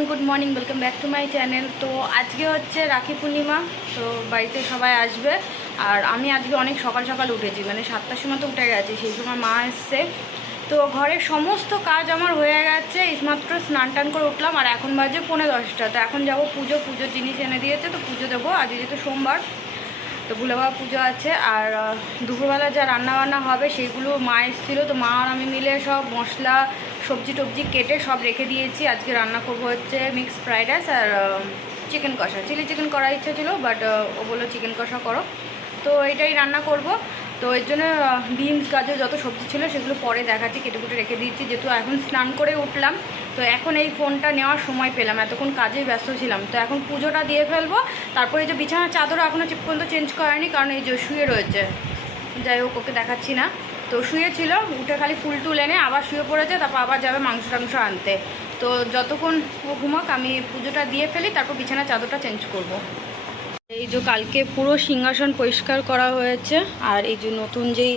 Everyone, good morning, welcome back to my channel. তো আজকে হচ্ছে রাখি পূর্ণিমা। তো বাড়িতে সবাই আসবে। আর আমি আজকে অনেক সকাল সকাল উঠেছি, মানে 7টার সময় তো উঠে গেছি। সেই সময় মা এসছে। তো ঘরের সমস্ত কাজ আমার হয়ে গেছে, এইমাত্র স্নান টান করে উঠলাম। আর এখন বাজে 9:45। তো এখন যাবো পুজোর জিনিস এনে দিয়েছে, তো পুজো দেবো। আজকে যেহেতু সোমবার, তো ভুলে বাবা পুজো আছে। আর দুপুরবেলা যা রান্নাবান্না হবে সেগুলো মা এসেছিলো, তো মা আর আমি মিলে সব মশলা সবজি টবজি কেটে সব রেখে দিয়েছি। আজকে রান্না করবো হচ্ছে মিক্স ফ্রাইড রাইস আর চিকেন কষা। চিলি চিকেন করার ইচ্ছা ছিল, বাট ও বললো চিকেন কষা করো, তো এটাই রান্না করব। তো এর জন্য বিনস গাজর যত সবজি ছিল সেগুলো পরে দেখাচ্ছি, কেটে কুটে রেখে দিয়েছি। যেহেতু এখন স্নান করে উঠলাম, তো এখন এই ফোনটা নেওয়ার সময় পেলাম, এতক্ষণ কাজেই ব্যস্ত ছিলাম। তো এখন পুজোটা দিয়ে ফেলবো। তারপরে এই যে বিছানার চাদরও এখনও ঠিক পর্যন্ত চেঞ্জ করেনি, কারণ এই যে শুয়ে রয়েছে। যাই হোক, ওকে দেখাচ্ছি না। তো শুয়েছিল, উঠে খালি ফুল টুল এনে আবার শুয়ে পড়েছে, তারপর আবার যাবে মাংস টাংস আনতে। তো যতক্ষণ ও ঘুমাক আমি পুজোটা দিয়ে ফেলি, তারপর বিছানার চাদরটা চেঞ্জ করব। এই যে কালকে পুরো সিংহাসন পরিষ্কার করা হয়েছে। আর এই যে নতুন যেই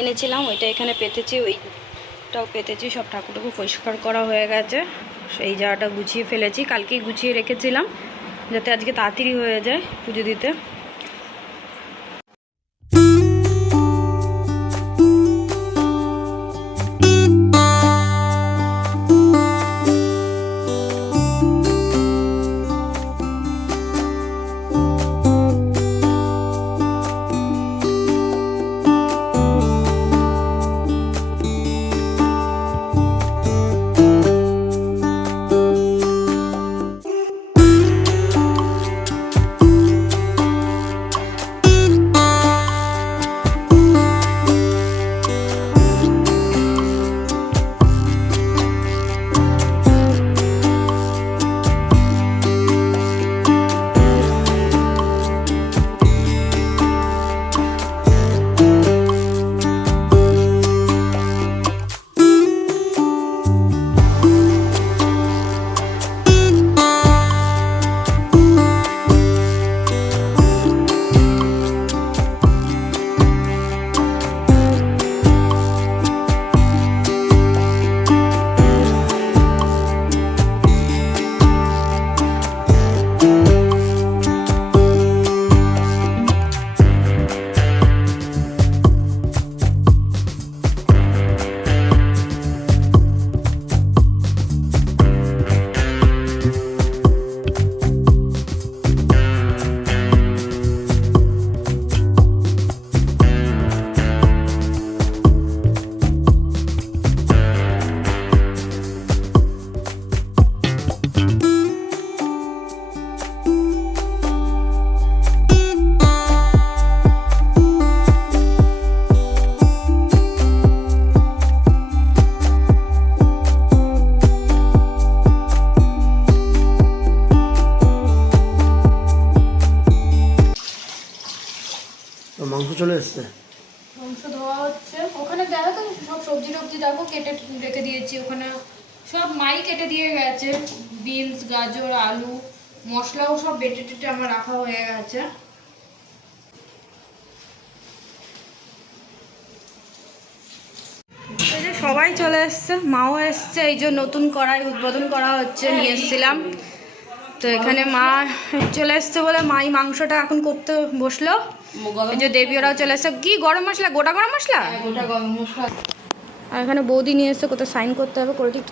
এনেছিলাম ওইটা এখানে পেতেছি, ওইটাও পেতেছি। সব ঠাকুরটাকে পরিষ্কার করা হয়ে গেছে। সেই জায়গাটা গুছিয়ে ফেলেছি, কালকেই গুছিয়ে রেখেছিলাম যাতে আজকে তাড়াতাড়ি হয়ে যায় পুজো দিতে। মাংস চলে এসছে, মাংস ধোয়া হচ্ছে। ওখানে দেখো তো সব সবজি টবজি দেখো কেটে রেখে দিয়েছি। ওখানে সব মাই কেটে দিয়ে গেছে, বিনস গাজর আলু মশলাও সব বেটে টেটে আমার রাখা হয়ে গেছে। এই যে সবাই চলে এসছে, মাও এসছে। এই যে নতুন কড়াই উদ্বোধন করা হচ্ছে, নিয়ে এসেছিলাম। তো এখানে মা চলে এসছে বলে মাই মাংসটা এখন করতে বসলো। এই যে দেবী ওরাও চলে এসছে। কি গরম মশলা? গোটা গরম মশলা? গোটা গরম মশলা। আর এখানে বৌদি নিয়ে এসছে, কোথাও সাইন করতে হবে, করে ঠিক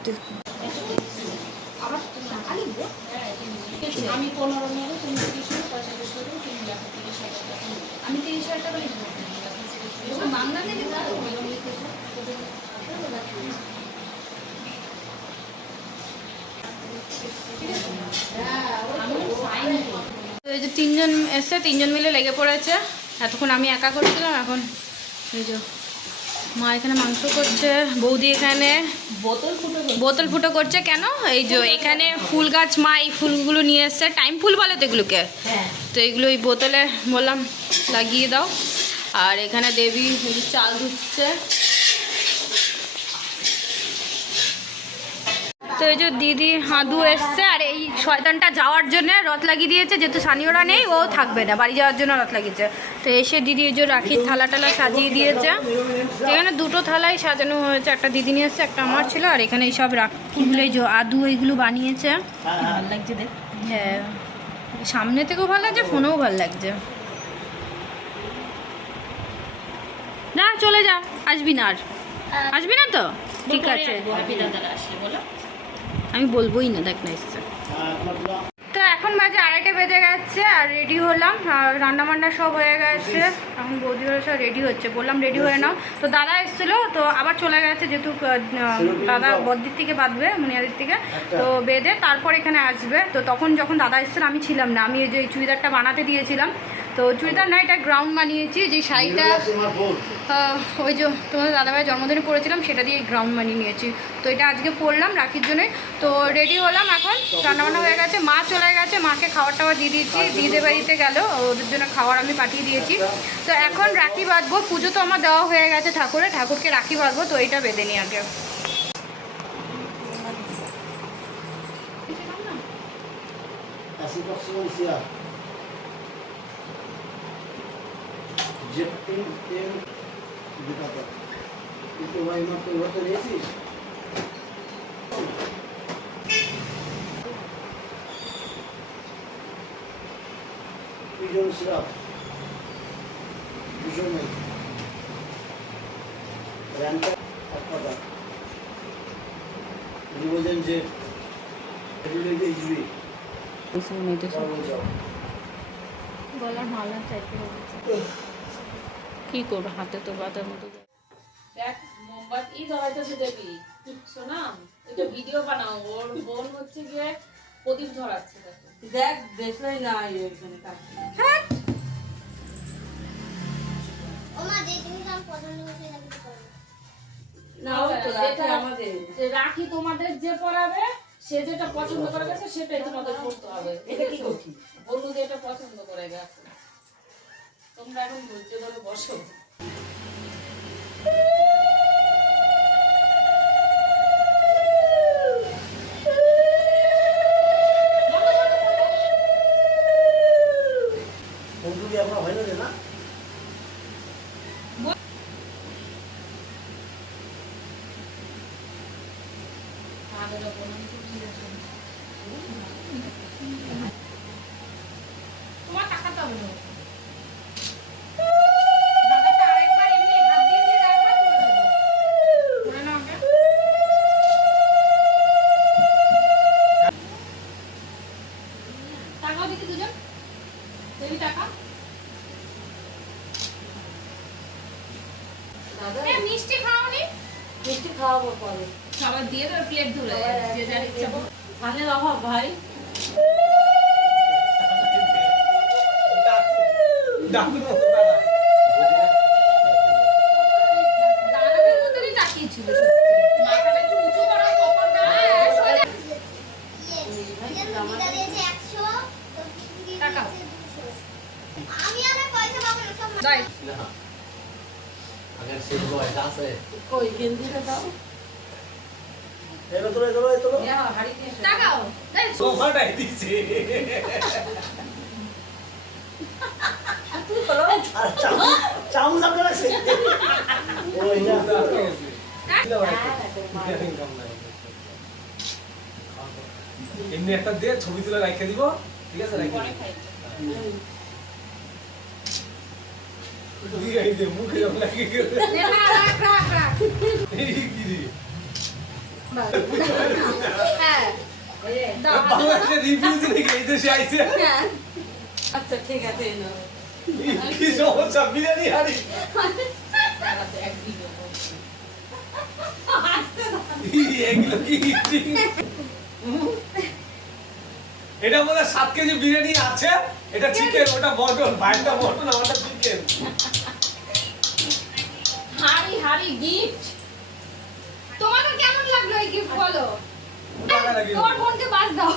আমি 15 নেবো, তুমি 30 নেবো, 35 নেবো, তুমি লেখো 30,000 টাকা। আমি 30,000 টাকা লিখবো। বাংলা থেকে এই যে 3জন এসে 3জন মিলে লেগে পড়েছে। এতক্ষণ আমি একা করছিলাম, এখন এই যে মা এখানে মাংস করছে, বৌদি এখানে বোতল ফুটো করছে। কেন? এই যে এখানে ফুল গাছ মা এই ফুলগুলো নিয়ে এসছে, টাইম ফুল বলে তো এগুলোকে। তো এগুলো এই বোতলে বললাম লাগিয়ে দাও। আর এখানে দেবী চাল ধুচ্ছে। তো এই যে দিদি হাঁদু এসছে, আর এই শয়তানটা যাওয়ার জন্য রথ লাগিয়ে দিয়েছে, যেহেতু সানিওরা নেই ও থাকবে না, বাড়ি যাওয়ার জন্য রথ লাগিয়েছে। তো এসে দিদি এই যে রাখির থালা টালা সাজিয়ে দিয়েছে, এখানে দুটো থালাই সাজানো হয়েছে, একটা দিদি নিয়ে এসছে, একটা আমার ছিল, আর এখানে এইসব রাখিগুলো এই যে আদু এইগুলো বানিয়েছে, ভালো লাগছে দেখ। হ্যাঁ, সামনে থেকেও ভালো লাগছে, ফোনেও ভালো লাগছে। না চলে যা, আসবি না, আর আসবি না তো ঠিক আছে, আমি বলবোই না, দেখ না এসছে। তো এখন বাজে 2:30 বেজে গেছে, আর রেডি হলাম, আর রান্না বান্না সব হয়ে গেছে, এখন বৌদিরা সব রেডি হচ্ছে, বললাম রেডি হয়ে নাও। তো দাদা এসেছিলো, তো আবার চলে গেছে, যেহেতু দাদা বদ্দির থেকে বাঁধবে, মুনিয়াদির থেকে, তো বেঁধে তারপর এখানে আসবে। তো তখন যখন দাদা এসেছিল আমি ছিলাম না, আমি এই যে চুড়িদারটা বানাতে দিয়েছিলাম, তো চুড়িদার না, এটা গ্রাউন্ড বানিয়েছি, যে শাড়িটা ওই যে তোমাদের দাদাভাইয়ের জন্মদিনে পরেছিলাম সেটা দিয়ে গ্রাউন্ড বানিয়ে নিয়েছি। তো এটা আজকে পরলাম রাখির জন্যই। তো রেডি হলাম, এখন রান্নাবান্না হয়ে গেছে, মা চলে গেছে, মাকে খাবার টাবার দিয়ে দিয়েছি, দিদিদের বাড়িতে গেল, ওদের জন্য খাবার আমি পাঠিয়ে দিয়েছি। তো এখন রাখি বাঁধবো, পুজো তো আমার দেওয়া হয়ে গেছে ঠাকুরকে রাখি বাঁধবো, তো এইটা বেঁধে নিই আগে। গলার মালা চাইতে কি করবো, হাতে তো বাতার মতো। দেখ মোমবাতি ধরাইতেছে দেবী, শোনাম এটা ভিডিও বানাও, ওর বোন হচ্ছে গিয়ে প্রদীপ ধরাচ্ছে, দেখ দেখলেই না এখানে কাটছে রাখি তোমাদের যে পড়াবে, সে যেটা পছন্দ করে গেছে সেটাই তোমাদের করতে হবে। বলু যে এটা পছন্দ করে গেছে, তোমরা এখন ধৈর্য ধরে বসো। তোমার টাকাটা হলো টাকাও দিতে দুজন দেবী টাকা। দাদা মিষ্টি খাওনি? মিষ্টি খাওয়াবো পরে, খাবার দিয়ে তো প্লেট ধরে যে যার ইচ্ছা। ধানের অভাব ভাই, কই গেঞ্জিটা দাও, এলো তোলো তোলো তোলো হাড়ি দিয়ে টাকাও দেখ সোফাটাই দিছে। তুই বলো চামচ আপনারা আছে ওই না এমনি একটা দিয়ে ছবি তুলে রেখে দিব, ঠিক আছে? রেখে তুই এই দে মুখে যখন লাগি গেছে না রাখ রাখ রাখ এই কি রে হ্যাঁ দাও বাংলাদেশে রিভিউ দিতে গিয়ে দেশে আইছে। আচ্ছা ঠিক আছে এনো কি সমস্যা বিরিয়ানি হাড়ি আচ্ছা এক ভিডিও এগুলো কি এটা মনে 7 কেজি বিরিয়ানি আছে, এটা চিকেন, ওটা মটন, ভাইটা মটন, আমারটা চিকেন। হাড়ি হাড়ি গিফট তোমাকে কেমন লাগলো এই গিফট বলো? তোমার বোনকে বাস দাও।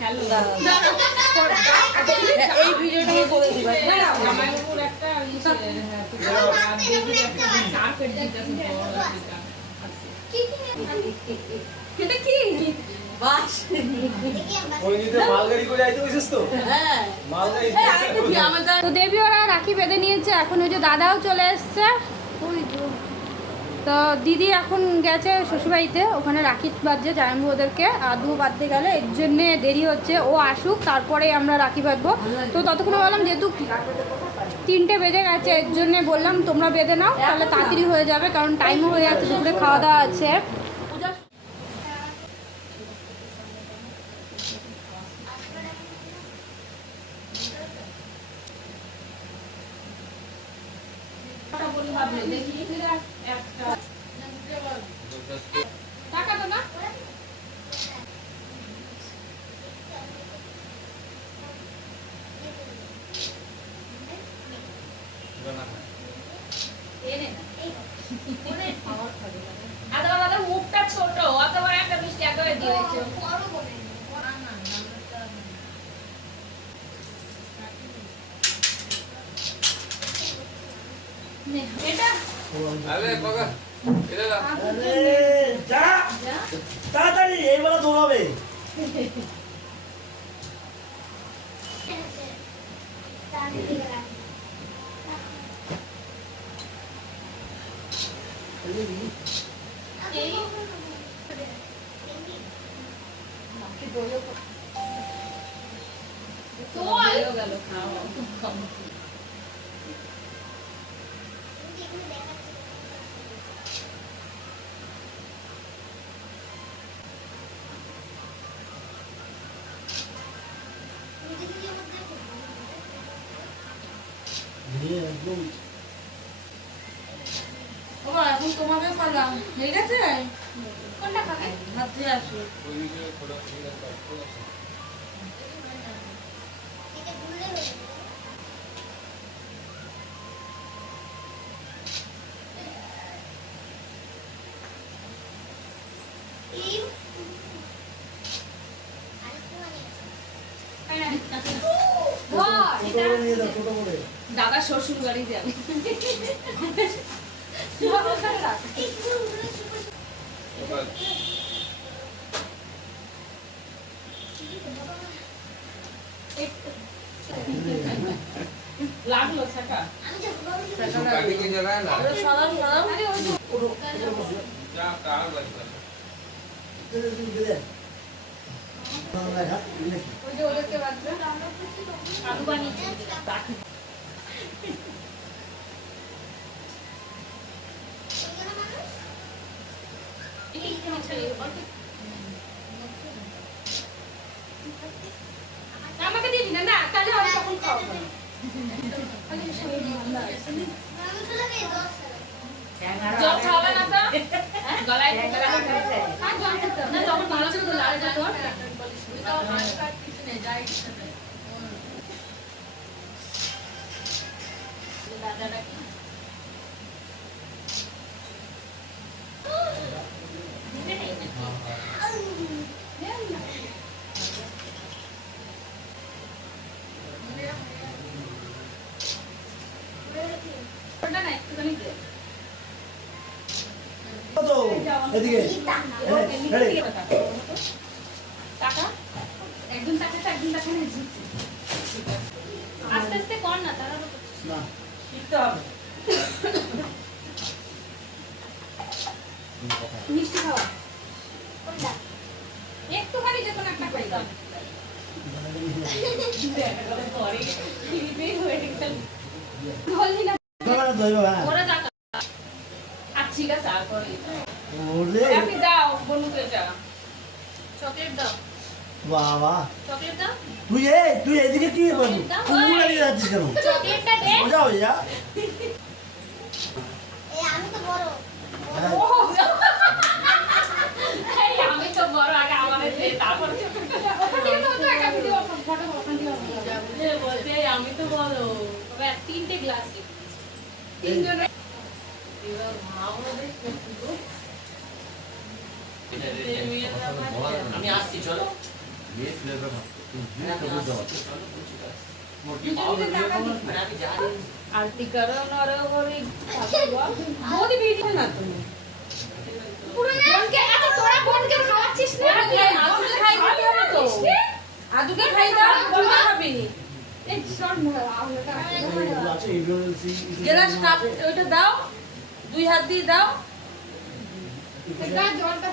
হ্যালো এই ভিডিওটা করে দিবা, আমার উপর একটা ইসে হ্যাঁ তুমি আর বেবি একটা কার্পেট দিতেছ। এটা কি বাস ওই নিতে মালগাড়ি করে আইতে হইছিস তো হ্যাঁ মালগাড়ি এই আরেকটা কি আমাদের তো দেবী ওরা রাখি বেঁধে নিয়েছে, এখন ওই যে দাদাও চলে এসছে। ওই যে। তো দিদি এখন গেছে শ্বশুরবাড়িতে, ওখানে রাখি বাঁধছে জামাইবু ওদেরকে, আদু বাঁধতে গেলে এর জন্যে দেরি হচ্ছে, ও আসুক তারপরে আমরা রাখি বাঁধবো। তো ততক্ষণে বললাম যেহেতু 3টে বেজে গেছে, এর জন্যে বললাম তোমরা বেঁধে নাও, তাহলে তাড়াতাড়ি হয়ে যাবে, কারণ টাইমও হয়ে যাচ্ছে, দুপুরে খাওয়া দাওয়া আছে। টাকা তো না মুখটা ছোট অত বড় একটা মিষ্টি একেবারে দিয়েছে এটা আরে বাবা এটা আরে যা তাড়াতাড়ি এইবার দৌড়াবে গেল খাওয়া একদম বাবা এখন তোমাকে পারলাম ঠিক আছে কোনটা খাবে ভাত দিয়ে আসো ওইদিকে থোড়া ঠিক আছে ছোট করে নিয়ে যাও ছোট করে দাদা শ্বশুর বাড়ি যাবে লাগলো ছাকা কাটি কই জায়গায় না সরাম সরাম যা কার লাগবে ওই যে ওদেরকে বাঁধবে আলু বানিয়েছি আমাকে দিবি না না তাহলে আমি তখন খাওয়াবো জল খাওয়াবে না তো গলায় না যখন ভালো ছিল তো লাল যা তোর দাদাটা কি ওটা না একটুখানি দে এদিকে টাকা একদম টাকা একদম টাকা নিয়ে ঝুঁকছে আস্তে আস্তে কর না তারা না শিখতে হবে মিষ্টি খাওয়া একটুখানি যে কোনো একটা খাই দাও বললি না ওরা টাকা আচ্ছা ঠিক আছে আর করে আপনি দাও বন্ধুকে যা চকলেট দাও বাবা চকলেট দাও তুই এদিকে কি করবি কুকুর লাগিয়ে যাচ্ছিস কেন চকলেটটা দে মজা হয়ে যা আমি তো বড় আগে আমাদের দে তারপর বলতে আমি তো বলো তবে 3টে গ্লাস তিনজনে আমি আসছি চলো আরতি করো নরহরি বৌদি ভিডিও না তুমি বোনকে আচ্ছা তোরা বোনকে খাওয়াচ্ছিস না আদুকে খাই দিতে হবে তো আদুকে খাই দাও তুই খাবি এই শোন আমটা আছে ইউনিভার্সিটি গ্লাস কাপ ওইটা দাও দুই হাত দিয়ে দাও এটা জলটা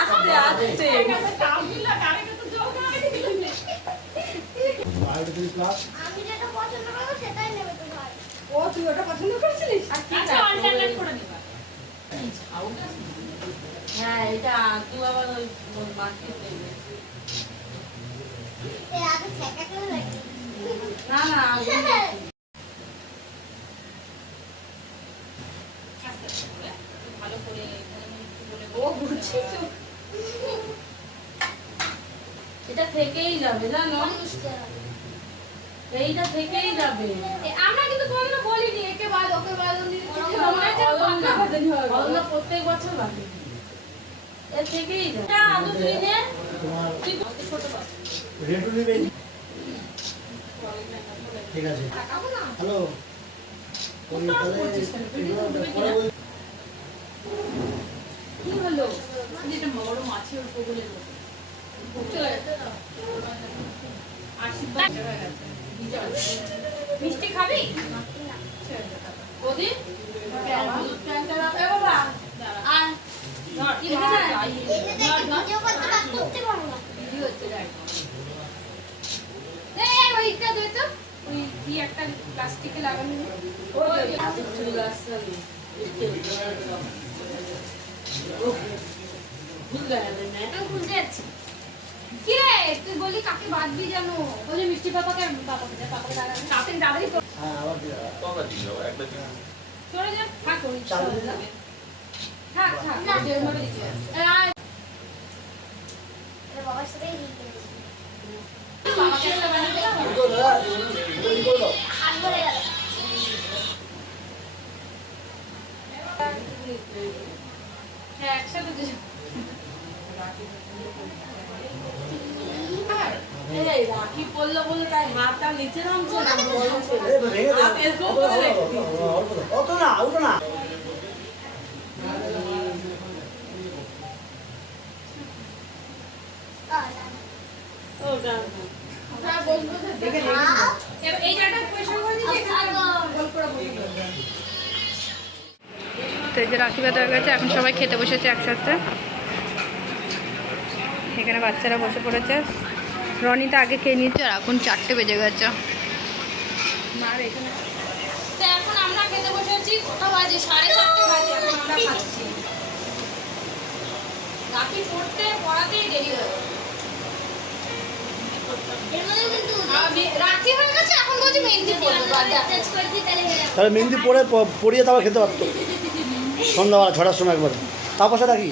আস্তে আস্তে কাম দিলা কারেকে তো জল খাওয়াই দিল বায়োলজি ক্লাস আমি যেটা পছন্দ করবো সেটাই নেবে তো ভাই। ও তুই ওটা পছন্দ করছিলিস আর কি আচ্ছা রাখবো? অল্টারনেট করে নিবা হ্যাঁ এটা আদু আবার ওই মাটি দেবে এ আগে ঠেকা করে রাখি। না না আদু ভালো করে বলে ও বুঝছি তো এটা থেকেই যাবে জানো মিষ্টি হবে। এইটা থেকেই যাবে আমরা কিন্তু কোনোদিনও বলিনি একে বাদ ওকে বাদ অন্য প্রত্যেক বছর লাগে এর থেকেই যাবে এটা আদু তুই নে তোমার তুই ছোট পাচ্ছ রেডু নেবে ঠিক আছে হ্যালো ওই তাহলে পরে বল কি হলো যেটা বড় মাছের উপকূলে চলে গেছে আশীর্বাদ হয়ে গেছে মিষ্টি খাবি ওদি হলুদ প্যান্টটা দাও এ বাবা আর কি এখানে ভালো এতে দেখে ভিডিও করতে কাজ করতে পারবো না। ভিডিও হচ্ছে দেখ এই ওইটা দে তো ওই কি একটা প্লাস্টিকে লাগানো ওই চুল আসছে বুঝলে না আমি ভুলতে যাচ্ছি কি রে তুই বলি কাকে বাদ দি জানো বলি মিষ্টি পাপাকে দাদা কাকে দাদাই তো হ্যাঁ আবার দিয়ে দাও। কটা দিল একটা দিন চলে যা থাক ওই চালু দিলা? থাক থাক না দেড় মারে দিতে এটা বাবার সাথেই লিখে দিয়েছি। বাবাকে একটা বানিয়ে দিলাম এই তো দাদা এই করে দাও হাত ধরে গেল। হ্যাঁ একসাথে দিস এই রাখি পড়লো বলে তাই হাতটা নিচে নামছে না বলছে এই ভেঙে দাও হাত এরকম করে রেখে দিয়েছে। অত না ওটা না ও জানো হ্যাঁ বলবো দেখে খাও। এই জায়গাটা পয়সা করে দিয়েছি এখানে গোল করে বসে তো এই যে রাখি বাঁধা হয়ে গেছে এখন সবাই খেতে বসেছে একসাথে এখানে বাচ্চারা বসে পড়েছে রনিতা আগে খেয়ে নিচ্ছে আর এখন 4টে বেজে গেছে মার এখানে তো এখন আমরা খেতে বসেছি কটা বাজে 4:30 বাজে এখন আমরা খাচ্ছি রাখি পড়াতেই দেরি হয়ে গেছে এর মধ্যে কিন্তু রাখি হয়ে গেছে এখন বলছি মেহেন্দি পড়বো বাদ দাও। চেঞ্জ করে দিই তাহলে হয়ে যাবে। তাহলে মেহেন্দি পরিয়ে তারপর খেতে পারতো সন্ধ্যাবেলা 6টার সময় একবার তারপর সেটা কি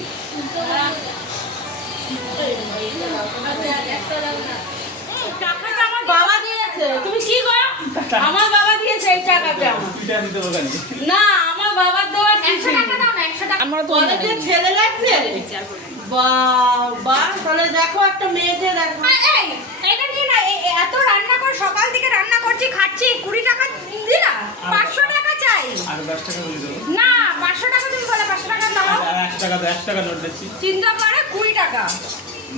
টাকাটা আমার বাবা দিয়েছে তুমি কি করো আমার বাবা দিয়েছে এই টাকাটা না আমার বাবার দেওয়া 100 টাকা দাও না 100 টাকা আমার কলেজে ছেলে লাগছে বাবা তাহলে দেখো একটা মেয়েকে দেখো এই এটা নিয়ে না এত রান্না করে সকাল থেকে রান্না করছি খাচ্ছি 20 টাকা দিলা 500 টাকা চাই আর 10 টাকা বলে দেবো না 500 টাকা তুমি বলে 500 টাকা দাও আর 1 টাকা নোট দিচ্ছি চিন্তা করে 20 টাকা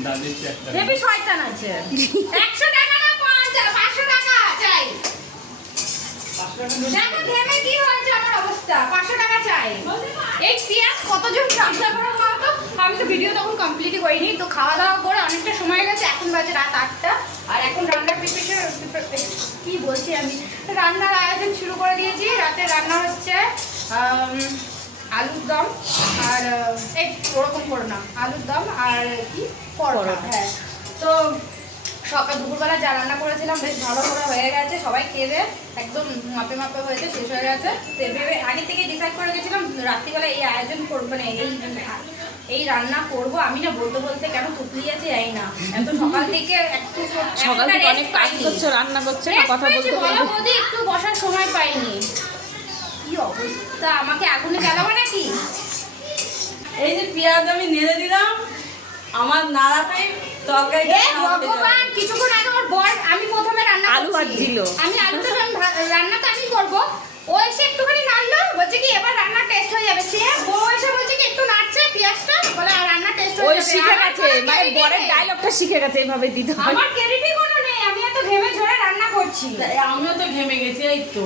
দা দিচ্ছি 1 টাকা হেবি শয়তান আছে 100 টাকা না 500 টাকা চাই দেখো ঘেমে কি হয়েছে আমার অবস্থা 500 টাকা চাই এই পেঁয়াজ কতজন রান্না করা খাওয়া তো আমি তো ভিডিও তখন কমপ্লিটই করিনি তো খাওয়া দাওয়া করে অনেকটা সময় গেছে এখন বাজে রাত 8টা আর এখন রান্নার কি বলছি আমি রান্নার আয়োজন শুরু করে দিয়েছি রাতে রান্না হচ্ছে আলুর দম আর এই ওরকম করো না আলুর দম আর কি পরোটা হ্যাঁ তো সকাল দুপুরবেলা যা রান্না করেছিলাম বেশ ভালো করে হয়ে গেছে সবাই খেয়ে একদম মাপে মাপে হয়েছে শেষ হয়ে গেছে তো ভেবে আগে থেকে ডিসাইড করে গেছিলাম রাত্রিবেলা এই আয়োজন করবো মানে এই রান্না করব আমি না বলতে বলতে কেন তুতলি আছে এই না এত সকাল থেকে একটু সকাল থেকে অনেক কাজ করছো রান্না করছো না কথা বলতে বলো বৌদি একটু বসার সময় পাইনি কি অবস্থা আমাকে আগুনে জ্বালাবো নাকি এই যে পেঁয়াজ আমি নেড়ে দিলাম আমার নাড়াতে তরকারিটা এ ভগবান কিছুক্ষণ আগে আমার বর আমি প্রথমে রান্না আলু করছি। ভাজছিল। আমি আলুটা রান্না তো আমি করব ও এসে একটুখানি নাড়লো, বলছে কি এবার রান্না টেস্ট হয়ে যাবে। সে বউ এসে বলছে কি একটু নাড়ছে পেঁয়াজটা, বলে আর রান্না টেস্ট হয়ে ওই যাবে। শিখে আমার গেছে, কোনো মানে credit বরের নেই। ডায়লগটা শিখে গেছে এইভাবে দিতে হয়। আমার ক্রেডিটই কোনো নেই, আমি এত ঘেমে ঝরে রান্না করছি। আমিও তো ঘেমে গেছি, এই তো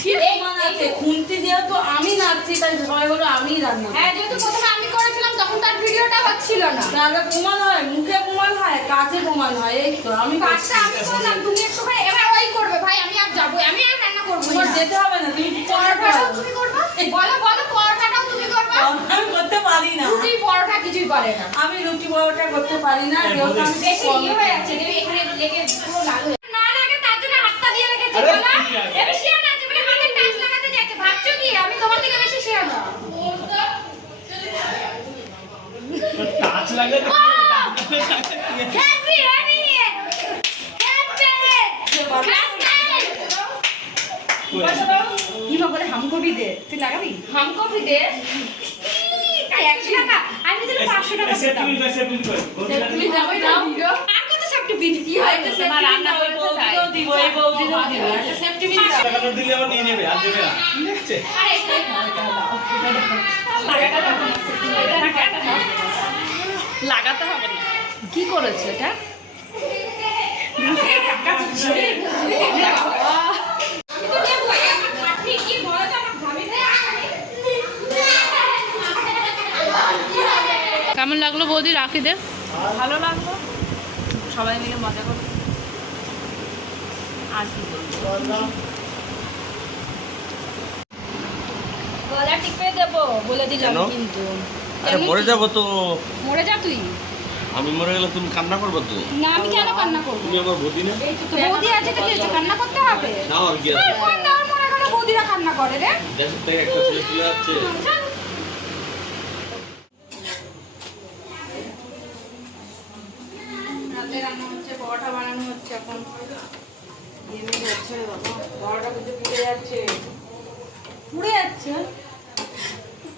কি প্রমাণ আছে? খুন্তি দিয়ে তো আমি নাচছি, তাই সবাই বলো আমি রান্না হ্যাঁ, যেহেতু প্রথমে আমি করেছিলাম তখন তার ভিডিওটা হচ্ছিল না। তাহলে প্রমাণ হয়, মুখে প্রমাণ হয়, কাছে প্রমাণ হয়। এই তো আমি কাজটা আমি করলাম, তুমি একটুখানি এবার ওই করবে। ভাই আমি আর যাবো, আমি আর রান্না করবো তোমার না। যেতে হবে না, তুমি পরোটাটাও তুমি করবে? বলো বলো, পরোটাটাও তুমি করবে? আমি করতে পারি না। রুটি পরোটা কিছুই পারে না। আমি রুটি পরোটা করতে পারি না, যেহেতু আমি বেশি ইয়ে হয়ে যাচ্ছে, দেখবি এখানে লেগে পুরো লাল হয়ে যাচ্ছে। না লাগে তার জন্য হাতটা দিয়ে রেখেছি। আরে, বলো, ঠিক আছে। এবার শিয়া না যে বলে হাতে টাচ লাগাতে যাচ্ছে। ভাবছো কি আমি তোমার থেকে বেশি শিয়া না? টাচ লাগে তো হ্যাপি হ্যাপি হিমা বলে হামকো ভি দে, তুই লাগাবি? হামকো ভি দে 100 টাকা, আমি দিলে 500 টাকা দিতাম। তুমি যাবে দাও। আর কত সেফটি বিল কি আর হয়? একটা সেফটি রান্না ওই বৌদিকেও দিব, এই বৌদিকেও দিব। একটা সেফটি বিল দাও। টাকা নোট দিলে আবার নিয়ে নেবে আর দেবে না ঠিক আছে আরে লাগাতে হবে না। কি করেছে এটা? কেমন লাগলো বৌদি রাখি দে? ভালো লাগলো, সবাই মিলে মজা করো। আর কি বলবো? গলা টিপে দেবো বলে দিলাম কেন? কিন্তু। আরে মরে যাবো তো। মরে যা তুই। আমি মরে গেলে তুমি কান্না করবে তো। না আমি কেন কান্না করবো? তুমি আমার বৌদি না? তো বৌদি আছে তো কি হয়েছে, কান্না করতে হবে? নাও আর কি আর আছে? কোন দেওয়ার মনে করো বৌদিরা কান্না করে রে? দেশের থেকে একটা ছেলে চলে যাচ্ছে। রাতে রান্না হচ্ছে, পরোটা বানানো হচ্ছে এখন। ঘেমে যাচ্ছে রে বাবা, বড়টা কিন্তু পুড়ে যাচ্ছে। পুড়ে যাচ্ছে।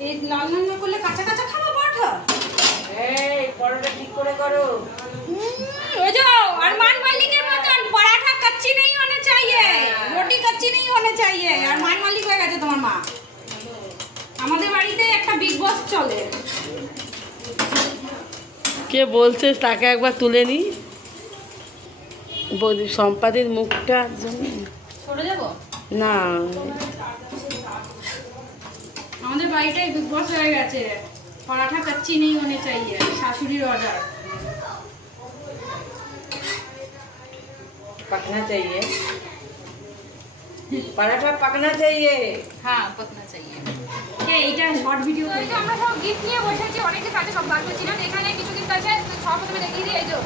এই লাল লাল না করলে কাঁচা কাঁচা খাবো পরোটা? এই পরোটা ঠিক করে করো। ओ जाओ अरमान मलिक के मतन पराठा कच्ची नहीं होने चाहिए, रोटी कच्ची नहीं होने चाहिए। अरमान मलिक হয়ে গেছে তোমার মা। আমাদের বাড়িতে একটা বিগ বস চলে। কে বলছে তাকে একবার তুলে নি। বৌদি সম্পাদির মুখটা জন্য সরে যাব? না, আমাদের বাড়িতে বিগ বস হয়ে গেছে। পরাঠা কচ্চি नहीं होने चाहिए, শাশুড়ির অর্ডার। पकना चाहिए, पराठा पकना चाहिए। হ্যাঁ পকনা চাইয়ে। এইটা শর্ট ভিডিও তো আমরা সব গিফট নিয়ে বসেছি, অনেকের কাছে সব বার করছি না। এখানে কিছু গিফট আছে, সব প্রথমে দেখিয়ে দিই। এই যে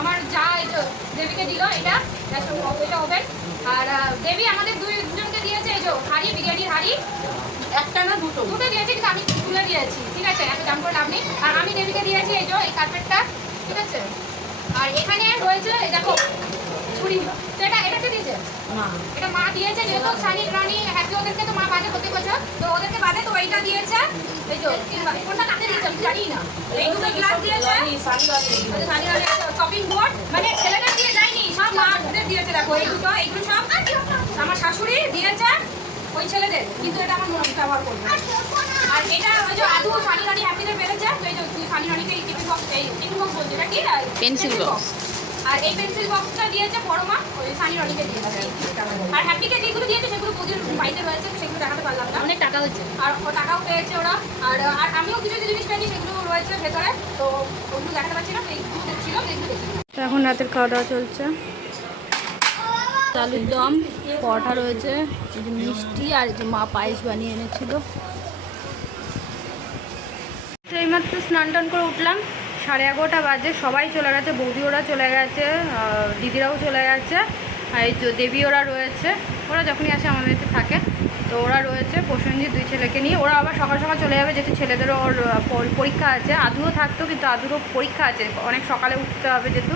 আমার যা এই যে দেবীকে দিল এটা, এটা ওভেন। আর দেবী আমাদের দুজনকে দিয়েছে এই যে হাঁড়ি, বিরিয়ানির হাঁড়ি। একটা না দুটো? দুটো দিয়েছি কিন্তু আমি তুলে দিয়েছি, ঠিক আছে, এত দাম করে লাভ নেই। আর আমি দেবীকে দিয়েছি এই যে এই কার্পেটটা, ঠিক আছে। আর এখানে রয়েছে এই দেখো ছুরি, তো এটাকে দিয়েছে না, এটা মা দিয়েছে, যেহেতু সানি রানি হ্যাপি ওদেরকে তো মা বাজে প্রত্যেক বছর, তো ওদেরকে বাদে তো এইটা দিয়েছে। এই যে কোনটা কাকে দিয়েছে আমি জানি না। এই দুটো গ্লাস দিয়েছে, সানি রানি শপিং বোর্ড, মানে ছেলেদের দিয়ে যায়নি, সব মাদের দিয়েছে। দেখো এই দুটো, এইগুলো সব আমার শাশুড়ি দিয়েছে ওই ছেলেদের, কিন্তু এটা আমার মনে ব্যবহার করবে। আর এটা ওই যে আদু সানি রানি হ্যাপিদের বেড়েছে, তো এই যে সানি রানিকে এই টিফিন বক্স, এই টিফিন বক্স বলছে এটা কি, পেন্সিল বক্স। আর এই পেন্সিল বক্সটা দিয়েছে পরমা, ওই সানি রানিকে দিয়েছে। আর হ্যাপিকে যেগুলো দিয়েছে সেগুলো ওদের বাড়িতে রয়েছে, সেগুলো দেখাতে পারলাম না। অনেক টাকা হচ্ছে, আর ও টাকাও পেয়েছে ওরা। আর আর আমিও কিছু কিছু জিনিস পেয়েছি, সেগুলো রয়েছে ভেতরে, তো ওগুলো দেখাতে পারছি না। এইগুলো ছিল, এগুলো দেখি। এখন রাতের খাওয়া দাওয়া চলছে। আলুর দম, পরোটা রয়েছে, মিষ্টি, আর মা পায়েস বানিয়ে এনেছিল। তো এইমাত্র স্নান টান করে উঠলাম, 11:30 বাজে। সবাই চলে গেছে, বৌদি ওরা চলে গেছে, দিদিরাও চলে গেছে, আর এই যে দেবী ওরা রয়েছে। ওরা যখনই আসে আমাদের বাড়িতে থাকে, তো ওরা রয়েছে প্রসেনজিৎ দুই ছেলেকে নিয়ে। ওরা আবার সকাল সকাল চলে যাবে, যেহেতু ছেলেদেরও ওর পরীক্ষা আছে। আদুও থাকতো, কিন্তু আদুরও পরীক্ষা আছে, অনেক সকালে উঠতে হবে যেহেতু,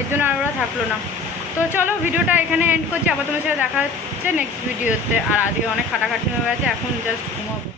এর জন্য আর ওরা থাকলো না। তো চলো ভিডিওটা এখানে এন্ড করছি, আবার তোমার সাথে দেখা হচ্ছে নেক্সট ভিডিওতে। আর আজকে অনেক খাটাখাটি হয়ে গেছে, এখন জাস্ট ঘুমাবো।